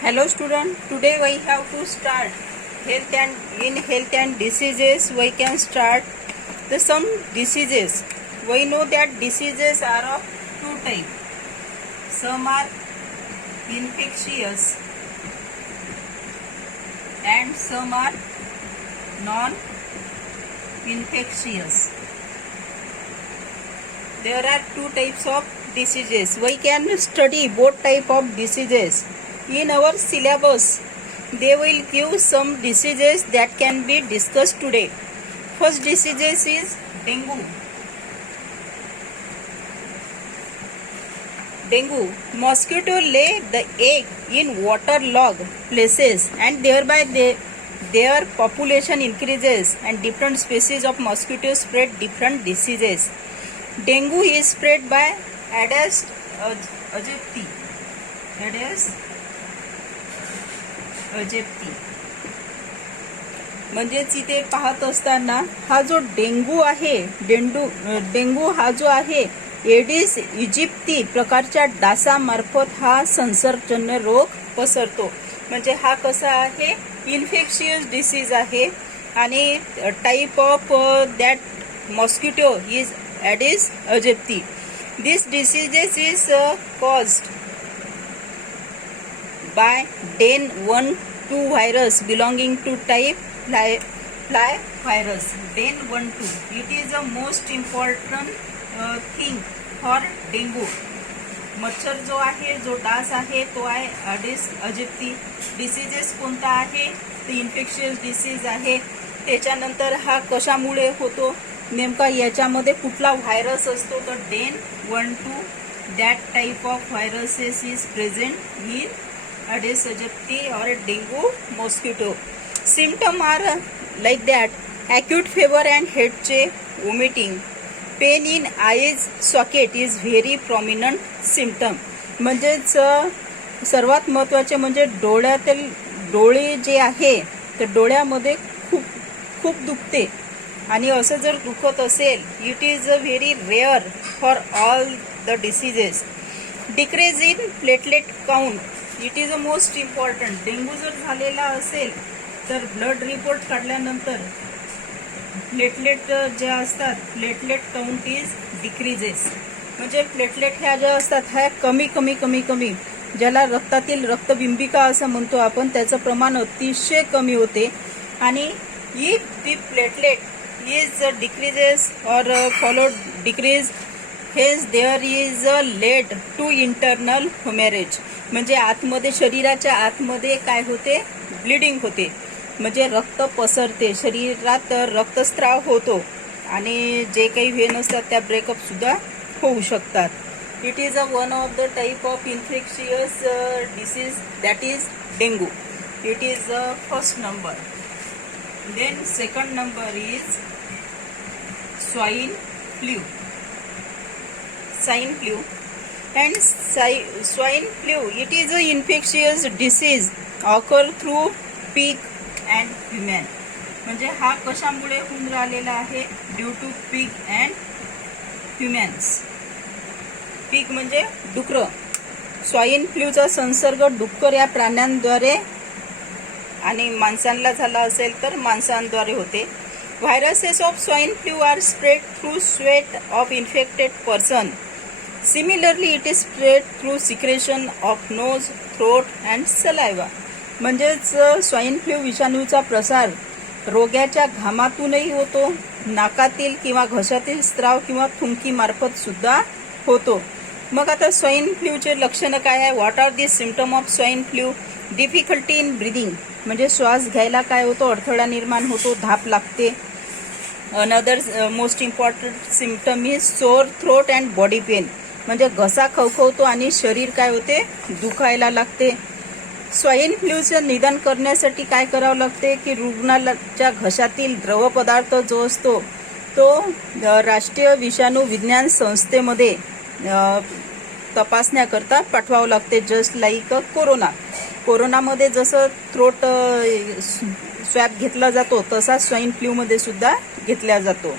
Hello student, today we have to start health and diseases. We can start some diseases. We know that diseases are of two types. Some are infectious and some are non-infectious. There are two types of diseases. We can study both type of diseases. In our syllabus, they will give some diseases that can be discussed today. First diseases is dengue. Dengue. Mosquito lay the egg in waterlogged places and thereby their population increases and different species of mosquitoes spread different diseases. Dengue is spread by Aedes aegypti. म्हणजेच इथे पाहत असताना हा जो dengue आहे dengue हा जो आहे एडिस इजिप्ती प्रकारच्या डासामार्फत हा संसर्गजन्य रोग पसरतो. म्हणजे हा कसा आहे इन्फेक्शियस डिसीज आहे आणि type of that mosquito is Aedes aegypti. This diseases is caused by Den 1-2 virus belonging to type fly virus. Den 1-2. It is the most important thing for dengue. मच्छर जो आहे जो डास आहे तो आहे एडिस अजिप्ती. डिसीजेस कोणता आहे ते इन्फेक्शियस डिसीज आहे. त्याच्यानंतर हा कशामुळे होतो नेमका याच्यामध्ये कुठला व्हायरस असतो तर Den 1-2 that type of viruses is present in Aedes aegypti or dengue mosquito. Symptoms are like that: acute fever and headache, vomiting, pain in eyes socket is very prominent symptom. म्हणजेच सर्वात महत्त्वाचे म्हणजे डोळे जे आहे तर डोळ्यामध्ये खूप दुखते आणि असं जर दुखत असेल it is very rare for all the diseases. Decrease in platelet count it is a most important. Dengue जर झालेला असेल तर ब्लड रिपोर्ट काढल्यानंतर प्लेटलेट जे असतात प्लेटलेट काउंट इज डिक्रीजेस. म्हणजे प्लेटलेट ह्या ज्या असतात ह्या कमी ज्याला रक्तातील रक्तबिंबिका असं म्हणतो आपण त्याचं प्रमाण अतिशय कमी होते. आणि if the platelet is decreases or followed decrease has there is a lead to internal haemorrhage. म्हणजे आतमध्ये शरीराच्या आतमध्ये काय होते ब्लिडिंग होते म्हणजे रक्त पसरते शरीरात रक्तस्राव होतो आणि जे काही व्हेन असतात त्या ब्रेकअप सुद्धा होऊ शकतात. It is a one of the type of infectious disease that is dengue. It is a first number. Then second number is swine flu. And swine flu, it is an infectious disease occur through pig and human. म्हणजे हा कशामुळे होऊन राहिलेला आहे due to pig and humans. Pig म्हणजे डुकर. Swine फ्लूचा संसर्ग डुक्कर या प्राण्यांद्वारे आणि माणसांना झाला असेल तर माणसांद्वारे होते. Viruses of swine flu are spread through sweat of infected person. Similarly, it is spread through secretion of nose, throat and saliva. म्हणजेच स्वाइन फ्लू विषाणूचा प्रसार रोग्याच्या घामातूनही होतो, नाकातील किंवा घशातील स्त्राव किंवा थुंकी मार्फत सुद्धा होतो. मग आता स्वाइन फ्लूचे लक्षणं काय आहे? What are the symptom of swine flu? Difficulty in breathing म्हणजे श्वास घ्यायला काय होतो अडथळा निर्माण होतो, धाप लागते. Another most important symptom is sore throat and body pain म्हणजे घसा खवखवतो आणि शरीर काय होते दुखायला लागते. स्वाइन फ्लूचं निदान करण्यासाठी काय करावं लागते की रुग्णाच्या घशातील द्रव पदार्थ जो असतो तो राष्ट्रीय विषाणू विज्ञान संस्थेमध्ये तपासण्याकरता पाठवावं लागते. जस्ट लाईक कोरोनामध्ये जसं थ्रोट स्वॅब घेतला जातो तसा स्वाइन फ्लूमध्ये सुद्धा घेतला जातो.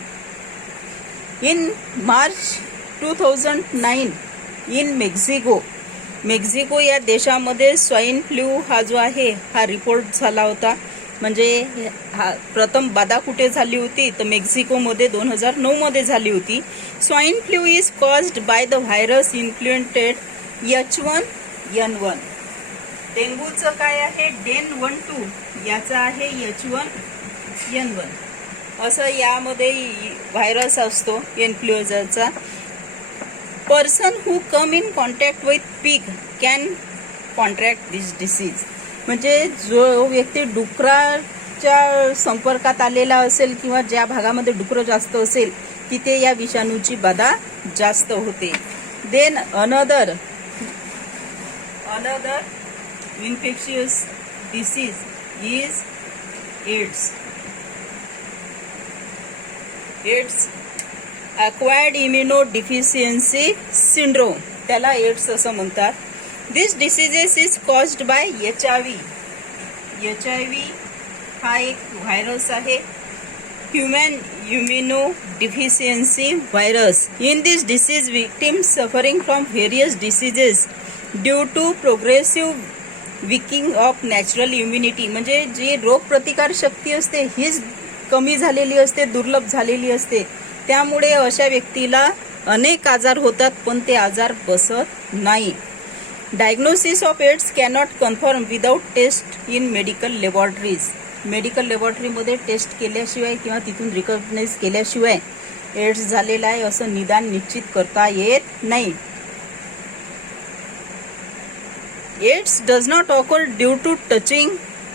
In March 2009 in Mexico, Mexico या देशामध्ये स्वाईन फ्लू हा जो आहे हा रिपोर्ट झाला होता. म्हणजे हा प्रथम बाधा कुठे झाली होती तर मेक्सिकोमध्ये 2009 मध्ये झाली होती. Swine flu is caused by the virus influenza H1N1. डेंग्यूचं काय आहे DEN12, याचा आहे H1N1. असं यामध्ये व्हायरस असतो इन्फ्लुएन्झाचा. Person who come in contact with pig can contract this disease. म्हणजे जो व्यक्ती डुकराच्या संपर्कात आलेला असेल किंवा ज्या भागामध्ये डुकरं जास्त असेल तिथे या विषाणूची बाधा जास्त होते. Then another infectious disease is AIDS. Acquired immunodeficiency syndrome, त्याला एड्स असं म्हणतात. This diseases is caused by HIV. हा एक व्हायरस आहे, human immunodeficiency virus. In this disease victims suffering from various diseases due to progressive weakening of natural immunity. म्हणजे जी रोगप्रतिकार शक्ती असते हीच कमी झालेली असते, दुर्लभ झालेली असते. त्यामुळे अशा व्यक्तीला अनेक आजार होतात पण ते आजार बसत नाही. Diagnosis of AIDS cannot confirm without test in medical laboratories. Medical लॅबोरेटरीमध्ये टेस्ट केल्याशिवाय किंवा तिथून रिकॉग्नाइज केल्याशिवाय एड्स झालेला आहे असं निदान निश्चित करता येत नाही. AIDS does not occur due to touching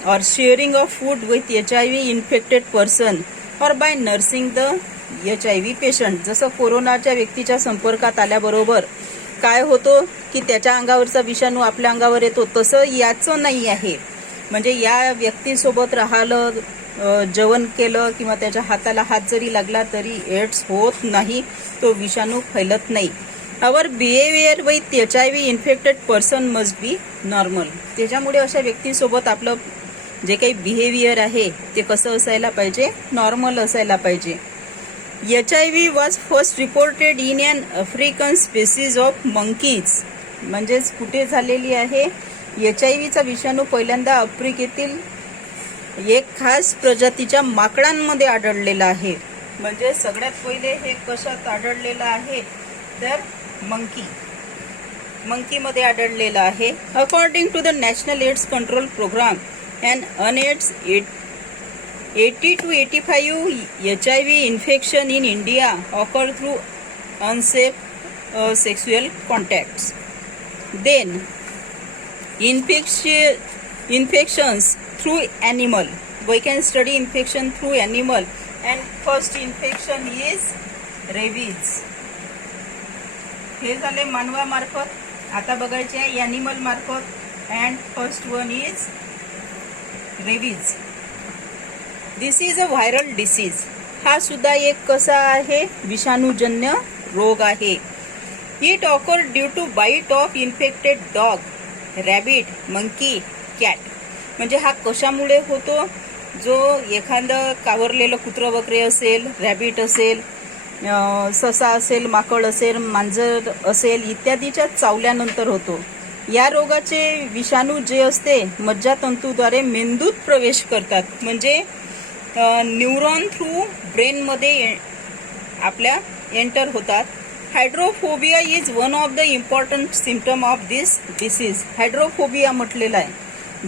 or sharing of food with HIV infected person or by nursing the HIV patient. जसं कोरोनाच्या व्यक्तीच्या संपर्कात आल्याबरोबर काय होतो की त्याच्या अंगावरचा विषाणू आपल्या अंगावर येतो, तसं याचं नाही आहे. म्हणजे या व्यक्तीसोबत राहिलं, जेवण केलं किंवा त्याच्या हाताला हात जरी लागला तरी एड्स होत नाही, तो विषाणू फैलत नाही. Our behaviour with HIV infected person must be normal. त्याच्यामुळे अशा व्यक्तीसोबत आपलं जे काही बिहेवियर आहे ते कसं असायला पाहिजे, नॉर्मल असायला पाहिजे. HIV was first reported in an African species of monkeys. म्हणजेच कुठे झालेली आहे HIVचा विषाणू पहिल्यांदा आफ्रिकेतील एक खास प्रजातीच्या माकडांमध्ये आढळलेला आहे. म्हणजे सगळ्यात पहिले हे कशात आढळलेलं आहे तर मंकीमध्ये आढळलेलं आहे. According to the national AIDS control program and unaids 80 to 85 HIV infection in India occur through unsafe sexual contacts. Then infections through animal. We can study infection through animal, and first infection is rabies. हे झाले मानवामार्फत. आता बघायचे आहे animal मार्फत. and first one is rabies. This is a viral disease. हा सुद्धा एक कसा आहे विषाणूजन्य रोग आहे. It occur due to bite of infected dog, rabbit, monkey, cat. म्हणजे हा कशामुळे होतो, जो एखादं कावरलेलं कुत्रं वगैरे असेल, रॅबिट असेल, ससा असेल, माकड असेल, मांजर असेल इत्यादीच्या चावल्यानंतर होतो. या रोगाचे विषाणू जे असते मज्जातंतूद्वारे मेंदूत प्रवेश करतात. म्हणजे न्यूरॉन थ्रू ब्रेनमध्ये आपल्या एंटर होतात. Hydrophobia is one of the important symptom of this disease. Hydrophobia म्हटलेला आहे,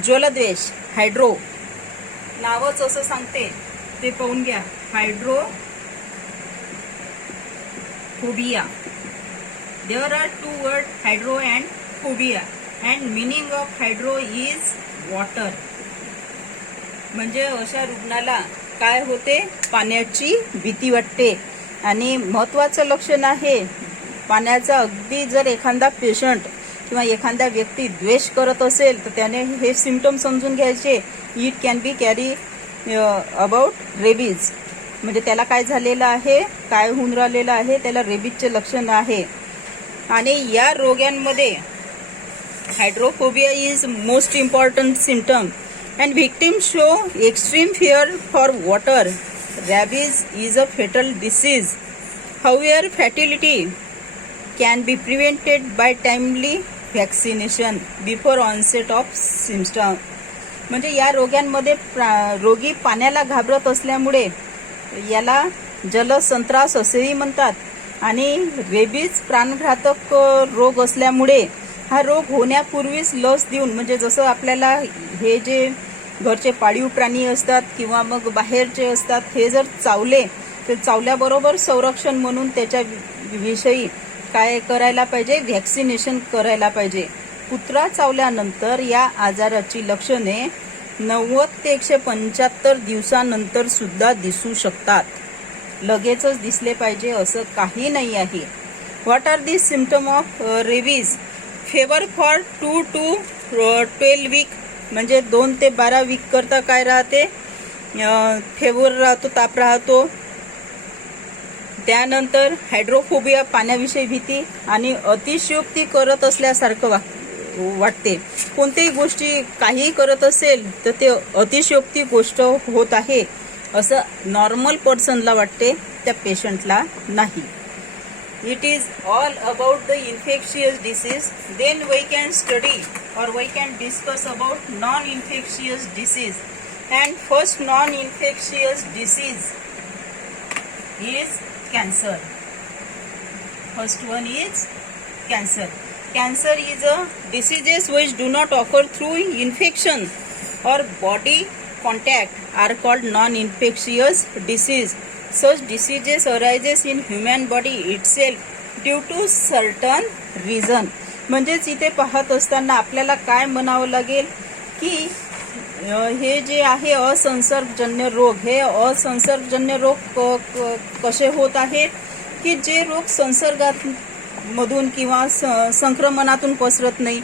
जलद्वेष. हायड्रो नावच असं सांगते, ते पाहून घ्या. Hydrophobia. There are two word, hydro and phobia, and meaning of hydro is water. म्हणजे अशा रुग्णाला काय होते, पाण्याची भीती वाटते. आणि महत्त्वाचं लक्षण आहे पाण्याचा. अगदी जर एखादा पेशंट किंवा एखादा व्यक्ती द्वेष करत असेल तर त्याने हे सिम्पटम समजून घ्यायचे. It can be carry about rabies. म्हणजे त्याला काय झालेलं आहे, काय होऊन राहिलेलं आहे, त्याला रेबीजचे लक्षण आहे. आणि या रोगांमध्ये hydrophobia is most important symptom and victims show extreme fear for water. Rabies is a fatal disease. However, fatality can be prevented by timely vaccination before onset of symptom. म्हणजे या रोगांमध्ये रोगी पाण्याला घाबरत असल्यामुळे याला जलसंत्रास असेही म्हणतात. आणि रेबीज प्राणघातक रोग असल्यामुळे हा रोग होण्यापूर्वीच लस देऊन, म्हणजे जसं आपल्याला हे जे घरचे पाळीव प्राणी असतात किंवा मग बाहेरचे असतात, हे जर चावले तर चावल्याबरोबर संरक्षण म्हणून त्याच्या विषयी काय करायला पाहिजे, व्हॅक्सिनेशन करायला पाहिजे. कुत्रा चावल्यानंतर या आजाराची लक्षणे 90 ते 175 दिवसानंतर सुद्धा दिसू शकतात. लगेचच दिसले पाहिजे असं काही नाही आहे. What are the symptom of rabies? Fever for 2 to 12 week, म्हणजे 2 ते 12 वीक करता काय राहते, फेवर राहतो, ताप राहतो. त्यानंतर हायड्रोफोबिया, पाण्याविषयी भीती आणि अतिशयोक्ती करत असल्यासारखं वाटते. कोणत्याही गोष्टी काहीही करत असेल तर ते अतिशयोक्ती गोष्ट होत आहे असं नॉर्मल पर्सनला वाटते, त्या पेशंटला नाही. It is all about the infectious disease. Then we can study or we can discuss about non-infectious disease. And first non-infectious disease is cancer. First one is cancer. Cancer is a diseases which do not occur through infection or body contact are called non-infectious disease. Such diseases arises in human body itself due to certain reason. म्हणजेच इथे पाहत असताना आपल्याला काय म्हणावं लागेल की हे जे आहे असंसर्गजन्य रोग, हे असंसर्गजन्य रोग कसे होत आहेत की जे रोग संसर्गात मधून किंवा संक्रमणातून पसरत नाही,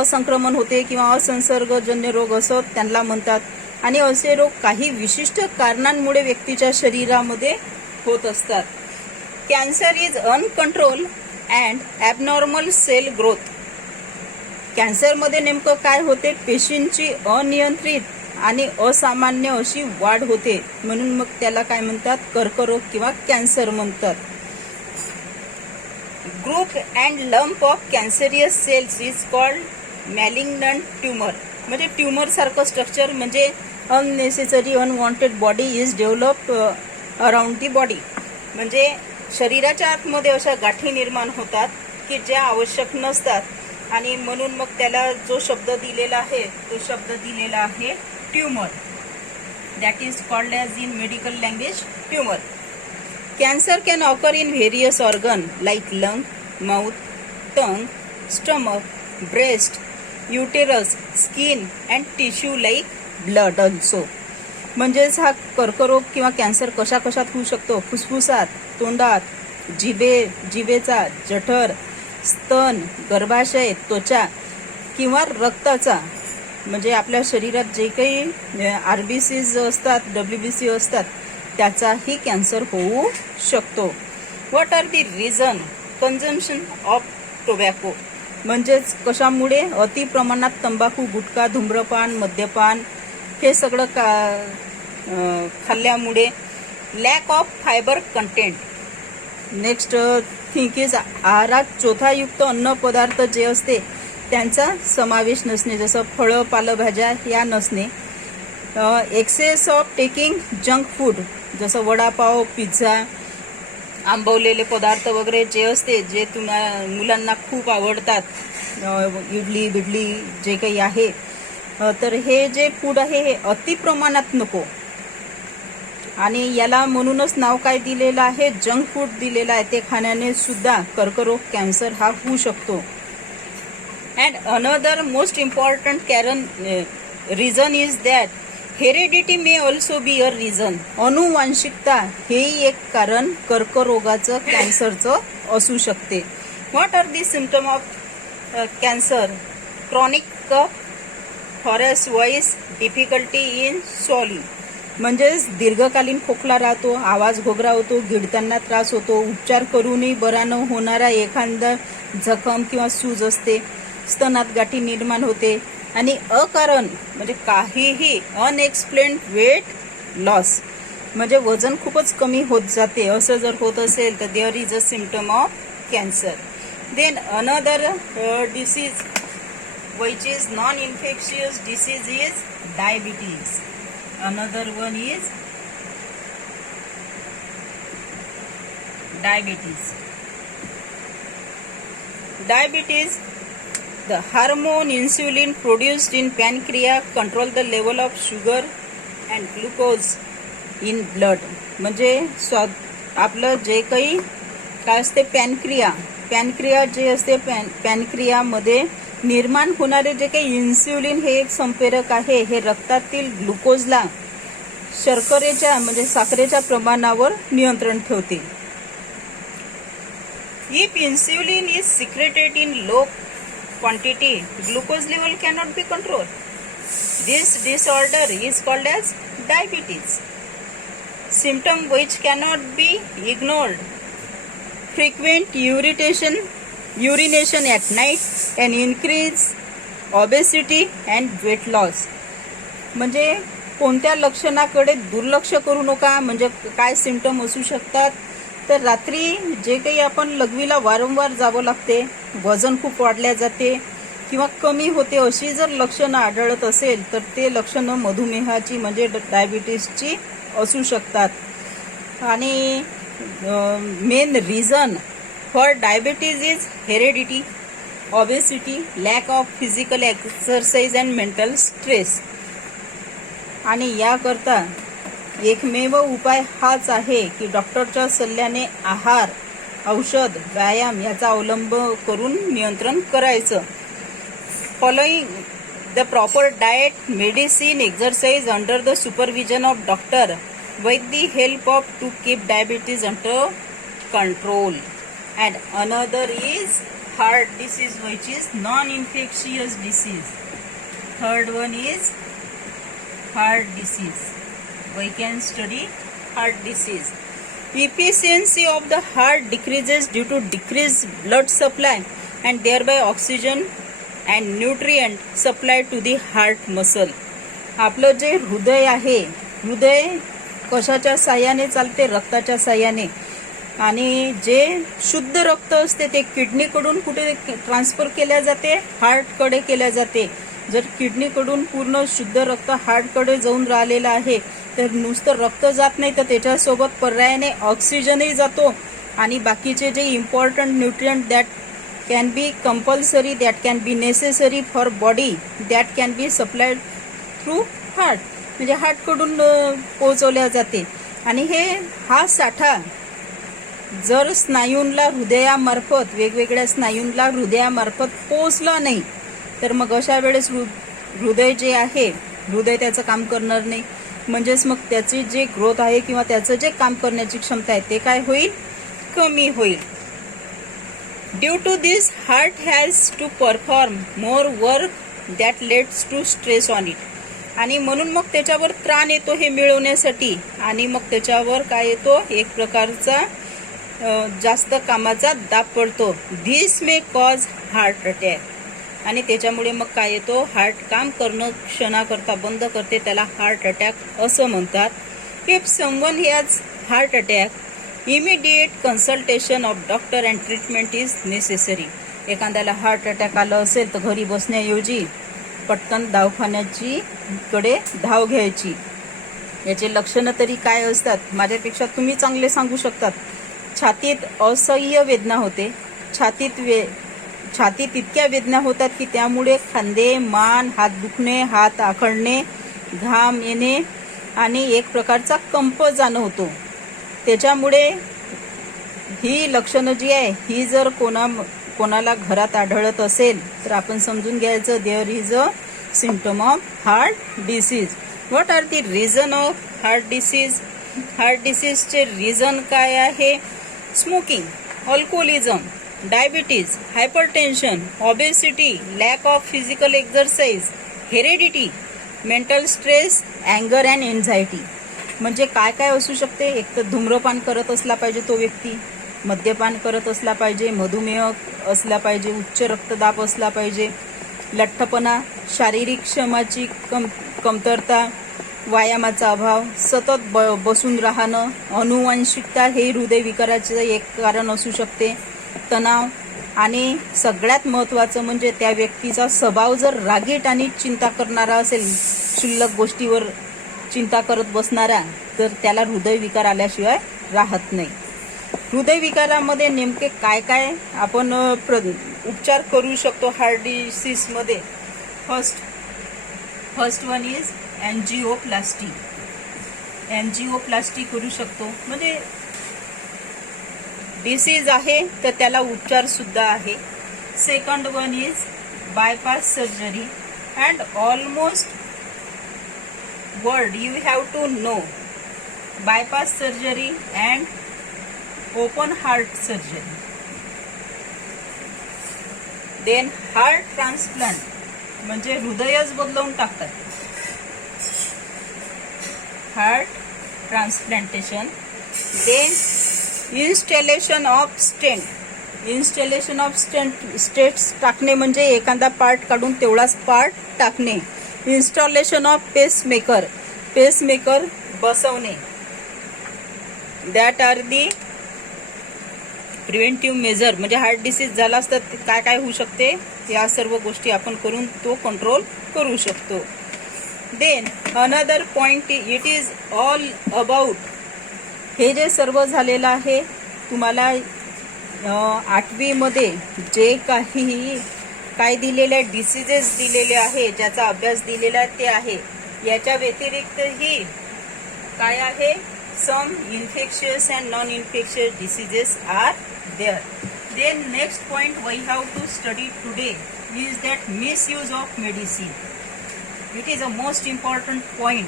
असंक्रमण होते किंवा असंसर्गजन्य रोग असं त्यांना म्हणतात. आणि असे रोग काही विशिष्ट कारणांमुळे व्यक्तीच्या शरीरामध्ये होत असतात. Cancer is uncontrol and abnormal cell growth. कॅन्सरमध्ये नेमकं काय होते, पेशींची अनियंत्रित आणि असामान्य अशी वाढ होते, म्हणून मग त्याला काय म्हणतात, कर्करोग किंवा कॅन्सर म्हणतात. Group and lump of cancerous cells is called malignant tumour. म्हणजे ट्यूमर सारखं स्ट्रक्चर, म्हणजे unnecessary unwanted body is develop around the body. म्हणजे शरीराच्या आतमध्ये अशा गाठी निर्माण होतात की ज्या आवश्यक नसतात, आणि म्हणून मग त्याला जो शब्द दिलेला आहे तो शब्द दिलेला आहे tumour. That is called as in medical language tumour. Cancer can occur in various organ like lung, mouth, tongue, stomach, breast, uterus, skin and tissue like blood also. म्हणजेच हा कर्करोग किंवा कॅन्सर कशा कशात होऊ शकतो, फुफ्फुसात, तोंडात, जिभेचा, जठर, स्तन, गर्भाशय, त्वचा किंवा रक्ताचा. म्हणजे आपल्या शरीरात जे काही RBCs असतात, WBC असतात, त्याचाही कॅन्सर होऊ शकतो. What are the reason? Consumption of tobacco. म्हणजेच कशामुळे, अति प्रमाणात तंबाखू, गुटखा, धूम्रपान, मद्यपान हे सगळं खाल्ल्यामुळे. Lack of fibre content. Next think is आहारात चोथायुक्त अन्न पदार्थ जे असते त्यांचा समावेश नसणे, जसं फळं, पालेभाज्या या नसणे. Excess of taking junk food, जसं वडापाव, पिझ्झा, आंबवलेले पदार्थ वगैरे जे असते, जे मुलांना खूप आवडतात, इडली बिडली जे काही आहे, तर हे जे फूड आहे हे अति प्रमाणात नको. आणि याला म्हणूनच नाव काय दिलेलं आहे, जंक फूड दिलेलं आहे. ते खाण्याने सुद्धा कर्करोग, कॅन्सर हा होऊ शकतो. And another most important reason is that heredity may also be a reason. अनुवांशिकता हेही एक कारण कर्करोगाचं, कॅन्सरचं असू शकते. What are the symptom of cancer? Chronic cough, hoarse voice, difficulty in swallowing. म्हणजेच दीर्घकालीन खोकला राहतो, आवाज घोगरा होतो, गिळताना त्रास होतो, उपचार करूनही बरा न होणारा एखादा जखम किंवा सूज असते, स्तनात गाठी निर्माण होते, आणि अकारण म्हणजे काहीही अनएक्सप्लेन्ड वेट लॉस, म्हणजे वजन खूपच कमी होत जाते. असं जर होत असेल तर there is a symptom of cancer. Then another disease which is non-infectious disease is diabetes. Another one is diabetes. Diabetes, the hormone insulin produced in pancreas control the level of sugar and glucose in blood. म्हणजे आपलं जे काही काय असते pancreas जे असते पॅनक्रियामध्ये निर्माण होणारे जे काही इन्सुलिन हे एक संप्रेरक आहे, हे रक्तातील ग्लुकोजला शर्करेच्या म्हणजे साखरेच्या प्रमाणावर नियंत्रण ठेवते. If insulin is secreted in low quantity, glucose level cannot be controlled. This disorder is called as diabetes. Symptom which cannot be ignored: frequent urination at night, and increase obesity and weight loss. म्हणजे कोणत्या लक्षणाकडे दुर्लक्ष करू नका. म्हणजे काय symptom असू शकतात तर रात्री जे काही आपण लघवीला वारंवार जावं लागते, वजन खूप वाढल्या जाते किंवा कमी होते, अशी जर लक्षणं आढळत असेल तर ते लक्षणं मधुमेहाची म्हणजे डायबिटीसची असू शकतात. आणि main reason for diabetes is heredity, obesity, lack of physical exercise and mental stress. आणि याकरता एकमेव उपाय हाच आहे की डॉक्टरच्या सल्ल्याने आहार, औषध, व्यायाम याचा अवलंब करून नियंत्रण करायचं. Following the proper diet, medicine, exercise under the supervision of doctor with the help of to keep diabetes under control. And another is heart disease, which is non-infectious disease. Third one is heart disease. We can study heart disease. Efficiency of the heart decreases due to decreased blood supply and thereby oxygen and nutrient supply to the heart muscle. आपलं जे हृदय आहे, हृदय कशाच्या साह्याने चालते? रक्ताच्या साह्याने. आणि जे शुद्ध रक्त असते ते किडनीकडून कुठे ट्रान्सफर केल्या जाते? हार्टकडे केल्या जाते. जर किडनीकडून पूर्ण शुद्ध रक्त हार्टकडे जाऊन राहिलेलं आहे तर नुसतं रक्त जात नाही तर त्याच्यासोबत पर्यायाने ऑक्सिजनही जातो आणि बाकीचे जे important nutrient that can be compulsory, that can be necessary for body, that can be supplied through heart, म्हणजे हार्टकडून पोहोचवल्या जाते. आणि हा साठा जर स्नायूंला हृदयामार्फत, वेगवेगळ्या स्नायूंला हृदयामार्फत पोहोचला नाही तर मग अशा वेळेस हृदय जे आहे, हृदय त्याचं काम करणार नाही. म्हणजेच मग त्याची जे ग्रोथ आहे किंवा त्याचं जे काम करण्याची क्षमता आहे ते काय होईल? कमी होईल. Due to this heart has to perform more work that lets to stress on it. आणि म्हणून मग त्याच्यावर त्राण येतो हे मिळवण्यासाठी, आणि मग त्याच्यावर काय येतो? एक प्रकारचा जास्त कामाचा दाब पडतो. This may cause heart attack. आणि त्याच्यामुळे मग काय येतो? हार्ट काम करणं क्षणाकरता बंद करते, त्याला हार्ट अटॅक असं म्हणतात. If someone has heart attack, immediate consultation of doctor and treatment is necessary. एखाद्याला हार्ट अटॅक आलं असेल तर घरी बसण्याऐवजी पटकन दवाखान्याची कडे धाव घ्यायची. याचे लक्षणं तरी काय असतात? माझ्यापेक्षा तुम्ही चांगले सांगू शकतात. छातीत असह्य वेदना होते, छातीत इतक्या वेदना होतात की त्यामुळे खांदे, मान, हात दुखणे, हात आखडणे, घाम येणे आणि एक प्रकारचा कंप जाणवतो. त्याच्यामुळे ही लक्षणं जी आहे ही जर कोणाला घरात आढळत असेल तर आपण समजून घ्यायचं there is a symptom of heart disease. What are the reason of heart disease? Heart डिसीजचे रिझन काय आहे? Smoking, alcoholism, diabetes, hypertension, obesity, lack of physical exercise, heredity, mental stress, अँगर अँड एन्झायटी. म्हणजे काय काय असू शकते? एक तर धूम्रपान करत असला पाहिजे तो व्यक्ती, मद्यपान करत असला पाहिजे, मधुमेह असला पाहिजे, उच्च रक्तदाब असला पाहिजे, लठ्ठपणा, शारीरिक श्रमाची कमतरता, व्यायामाचा अभाव, सतत बसून राहणं, अनुवांशिकता हे हृदयविकाराचे एक कारण असू शकते, तणाव आणि सगळ्यात महत्त्वाचं म्हणजे त्या व्यक्तीचा स्वभाव जर रागीट आणि चिंता करणारा असेल, क्षुल्लक गोष्टीवर चिंता करत बसणारा, तर त्याला हृदयविकार आल्याशिवाय राहत नाही. हृदयविकारामध्ये नेमके काय काय आपण उपचार करू शकतो हार्ट डिसीजमध्ये? First one is angioplasty. Angioplasty करू शकतो. म्हणजे डिसीज आहे तर त्याला उपचार सुद्धा आहे. Second one is bypass surgery. And almost word you have to know bypass surgery and open heart surgery. Then heart transplant म्हणजे हृदयच बदलवून टाकतात. Heart transplantation. Then installation of stent. Installation of stents टाकणे म्हणजे एखादा पार्ट काढून तेवढाच part टाकणे. Installation of pacemaker. पेसमेकर बसवणे. That are the preventive major. म्हणजे हार्ट डिसीज झाला असता काय काय होऊ शकते, या सर्व गोष्टी आपण करून तो कंट्रोल करू शकतो. Then another point, it is all about. हे जे सर्व झालेलं आहे तुम्हाला 8वी मध्ये जे काही काय दिलेले डिसीजेस दिलेले आहे, ज्याचा अभ्यास दिलेला ते आहे. याच्या व्यतिरिक्तही काय आहे, some infectious and non infectious diseases are there. Then next point we have to study today is that misuse of medicine. It is a most important point.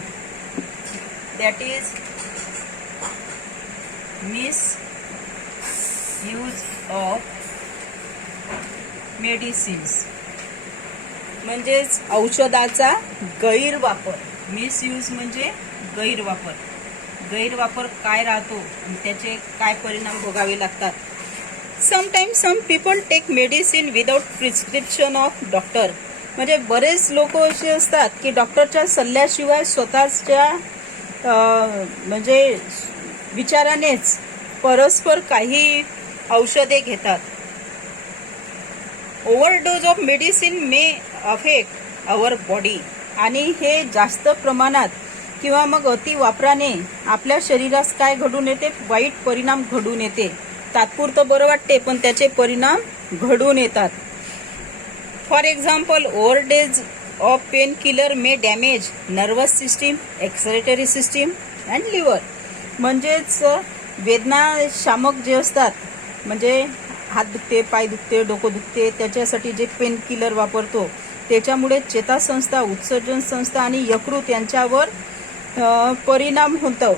That is misuse of medicines. म्हणजेच औषधाचा गैरवापर. Misuse म्हणजे गैरवापर. गैरवापर काय राहतो आणि त्याचे काय परिणाम भोगावे लागतात. Sometimes some people take medicine without prescription of doctor. म्हणजे बरेच लोक असे असतात की डॉक्टरच्या सल्ल्याशिवाय स्वतःच्या म्हणजे विचारानेच परस्पर काही औषधे घेतात. Overdose of medicine may affect our body. आणि हे जास्त प्रमाणात किंवा मग अति वापराने आपल्या शरीरास काय घडून येते, वाईट परिणाम घडून येते. तात्पुरतं बरं वाटते पण त्याचे परिणाम घडून येतात. For example, overdose of painkiller may damage nervous system, excretory system and liver. म्हणजेच वेदनाशामक जे असतात, म्हणजे हात दुखते, पाय दुखते, डोकं दुखते, त्याच्यासाठी जे पेन किलर वापरतो त्याच्यामुळे चेतासंस्था, उत्सर्जन संस्था आणि यकृत यांच्यावर परिणाम होतो.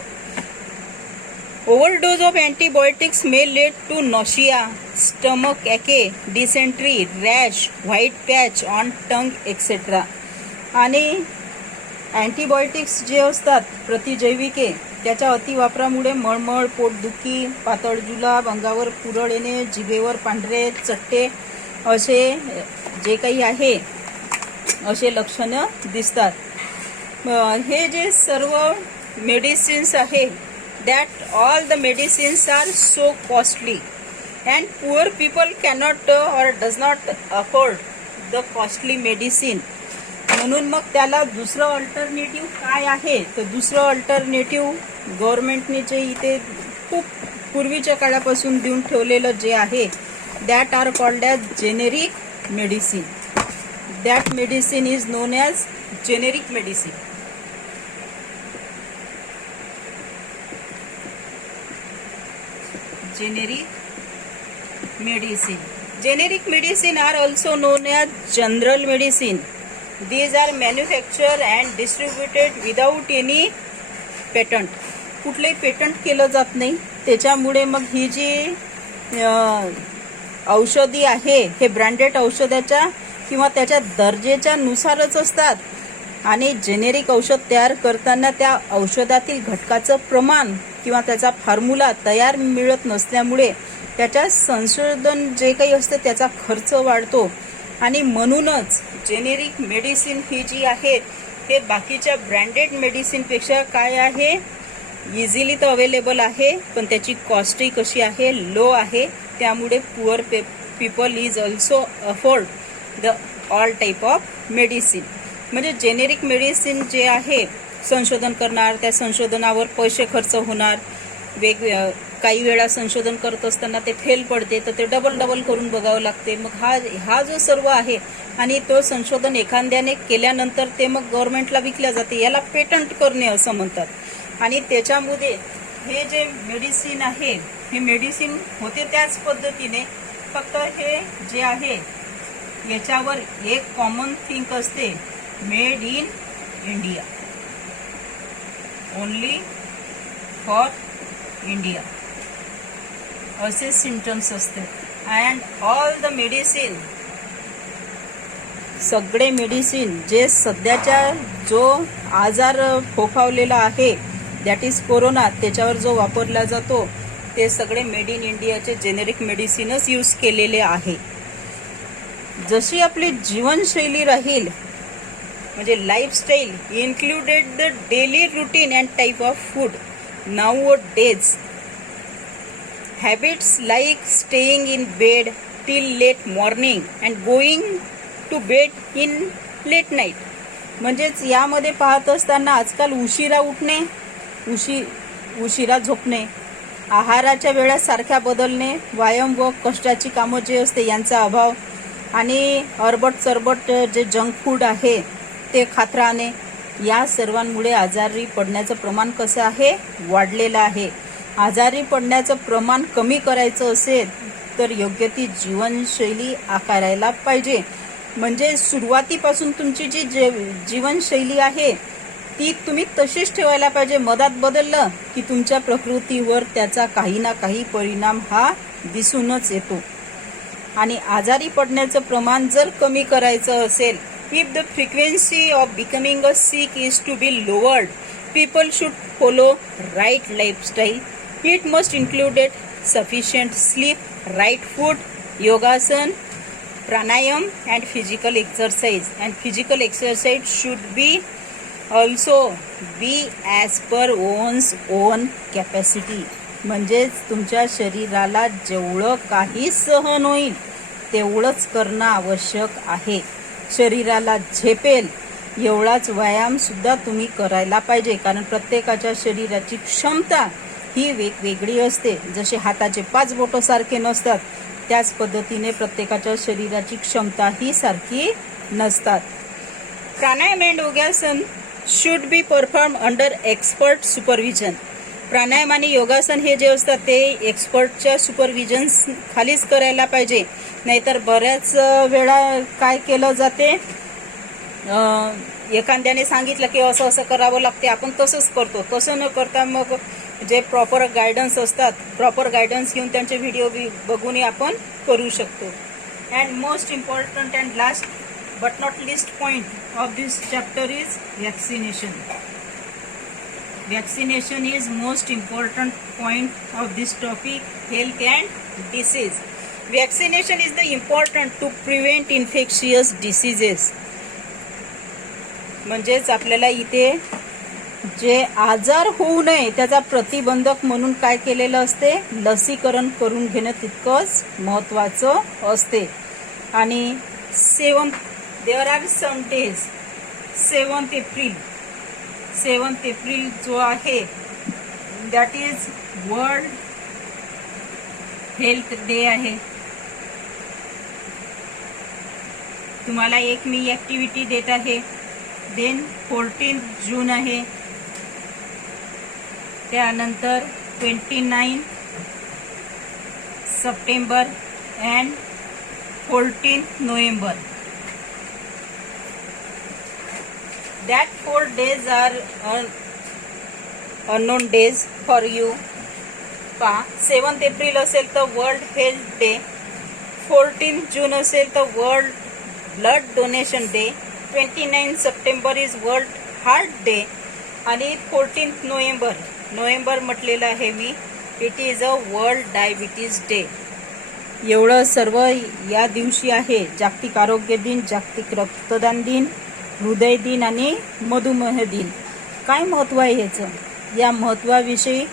Overdose of antibiotics may lead to nausea, stomach ache, dysentery, rash, white patch on tongue etcetera. आणि अँटीबायोटिक्स जे असतात प्रतिजैविके, त्याच्या अतिवापरामुळे मळमळ, पोटदुखी, पातळ जुलाब, अंगावर पुरळ येणे, जिभेवर पांढरे चट्टे असे जे काही आहे असे लक्षणं दिसतात. हे जे सर्व मेडिसिन्स आहे, that all the medicines are so costly and poor people cannot or does not afford the costly medicine. म्हणून मग त्याला दुसरं अल्टरनेटिव्ह काय आहे, तर दुसरं अल्टरनेटिव्ह गव्हर्नमेंटने जे इथे खूप पूर्वीच्या काळापासून देऊन ठेवलेलं जे आहे, that are called as generic medicine. That medicine is known as generic medicine. Generic medicine. Generic medicine are also known as general medicine. These are manufactured and distributed without any patent. कुठलेही patent केलं जात नाही. त्याच्यामुळे मग ही जी औषधी आहे हे branded औषधाच्या किंवा त्याच्या दर्जेच्या नुसारच असतात. आणि जेनेरिक औषध तयार करताना त्या औषधातील घटकाचं प्रमाण किंवा त्याचा फॉर्म्युला तयार मिळत नसल्यामुळे त्याच्या संशोधन जे काही असते त्याचा खर्च वाढतो. आणि म्हणूनच जेनेरिक मेडिसिन ही जी आहे हे बाकीच्या ब्रँडेड मेडिसिनपेक्षा काय आहे, इझिली तर अवेलेबल आहे, पण त्याची कॉस्टही कशी आहे, लो आहे. त्यामुळे poor people is also afford the all type of medicine. म्हणजे जेनेरिक मेडिसिन जे आहे संशोधन करणार, त्या संशोधनावर पैसे खर्च होणार, काही वेळा संशोधन करत असताना ते फेल पडते तर ते डबल करून बघावं लागते. मग हा जो सर्व आहे आणि तो संशोधन एखाद्याने केल्यानंतर ते मग गव्हर्नमेंटला विकल्या जाते, याला पेटंट करणे असं म्हणतात. आणि त्याच्यामध्ये हे जे मेडिसिन आहे हे मेडिसिन होते त्याच पद्धतीने, फक्त हे जे आहे याच्यावर एक कॉमन थिंग असते, made in India, only for India असे सिम्पटम्स असतात. अँड ऑल द मेडिसिन, सगळे मेडिसिन जे सध्याच्या जो आजार फोफावलेला आहे दॅट इज कोरोना, त्याच्यावर जो वापरला जातो ते सगळे मेड इन इंडियाचे जेनेरिक मेडिसिनच यूज केलेले आहे. जशी आपली जीवनशैली राहील म्हणजे lifestyle included the daily routine and type of food. Nowadays, habits like staying in bed till late morning and going to bed in late night. म्हणजेच यामध्ये पाहत असताना आजकाल उशिरा उठणे, उशिरा झोपणे, आहाराच्या वेळा सारख्या बदलणे, व्यायाम व कष्टाची कामं जे असते यांचा अभाव आणि अरबट जे जंक फूड आहे ते खात राहणे, या सर्वांमुळे आजारी पडण्याचं प्रमाण कसं आहे, वाढलेलं आहे. आजारी पडण्याचं प्रमाण कमी करायचं असेल तर योग्य ती जीवनशैली आकारायला पाहिजे. म्हणजे सुरुवातीपासून तुमची जी जीवनशैली आहे ती तुम्ही तशीच ठेवायला पाहिजे. मधात बदललं की तुमच्या प्रकृतीवर त्याचा काही ना काही परिणाम हा दिसूनच येतो. आणि आजारी पडण्याचं प्रमाण जर कमी करायचं असेल, if the frequency of becoming a sick is to be lowered, people should follow right lifestyle. It must include sufficient sleep, right food, yogasan, pranayam and physical exercise. And physical exercise should be also be as per one's own capacity. म्हणजेच तुमच्या शरीराला जेवढं काही सहन होईल तेवढंच करणं आवश्यक आहे. शरीराला झेपेल एवढाच व्यायाम सुद्धा तुम्ही करायला पाहिजे. कारण प्रत्येकाच्या शरीराची क्षमता ही वेगवेगळी असते. जसे हाताचे 5 बोटं सारखे नसतात त्याच पद्धतीने प्रत्येकाच्या शरीराची क्षमता ही सारखी नसतात. Pranayama and yogasana should be perform under expert supervision. Pranayama आणि योगासन हे जे असतात ते एक्सपर्टच्या सुपरविजन खालीच करायला पाहिजे. नाहीतर बऱ्याच वेळा काय केलं जाते, एखाद्याने सांगितलं की असं असं करावं लागते, आपण तसंच करतो. तसं न करता मग जे प्रॉपर गायडन्स असतात, प्रॉपर गायडन्स घेऊन त्यांचे व्हिडिओ बघूनही आपण करू शकतो. And most important and last but not list point of this chapter is vaccination. Vaccination is most important point of this topic, health and disease. Vaccination is the important to prevent infectious diseases. म्हणजेच आपल्याला इथे जे आजार होऊ नये त्याचा प्रतिबंधक म्हणून काय केलेलं असते, लसीकरण करून घेणं तितकंच महत्त्वाचं असते. आणि there are some days, 7 April जो आहे that is world health day आहे. तुम्हाला एक मी ॲक्टिव्हिटी देत आहे. देन 14 जून आहे, त्यानंतर 29 September and 14 November. That 4 days are unknown days for you. 7 April असेल तर वर्ल्ड हेल्थ डे, 14 जून असेल तर world blood donation day, 29 September is world heart day आणि 14 नोव्हेंबर म्हटलेलं आहे मी, it is a world diabetes day. एवढं सर्व या दिवशी आहे. जागतिक आरोग्य दिन, जागतिक रक्तदान दिन, हृदय दिन आणि मधुमेह दिन. काय महत्त्व आहे ह्याचं, या महत्त्वाविषयी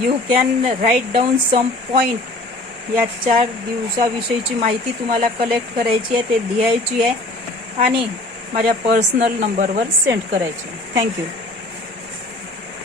you can write down some point या 4 दिवसाविषयीची माहिती तुम्हाला कलेक्ट करायची आहे, ते लिहायची आहे आणि माझ्या पर्सनल नंबरवर सेंड करायची आहे. थँक्यू.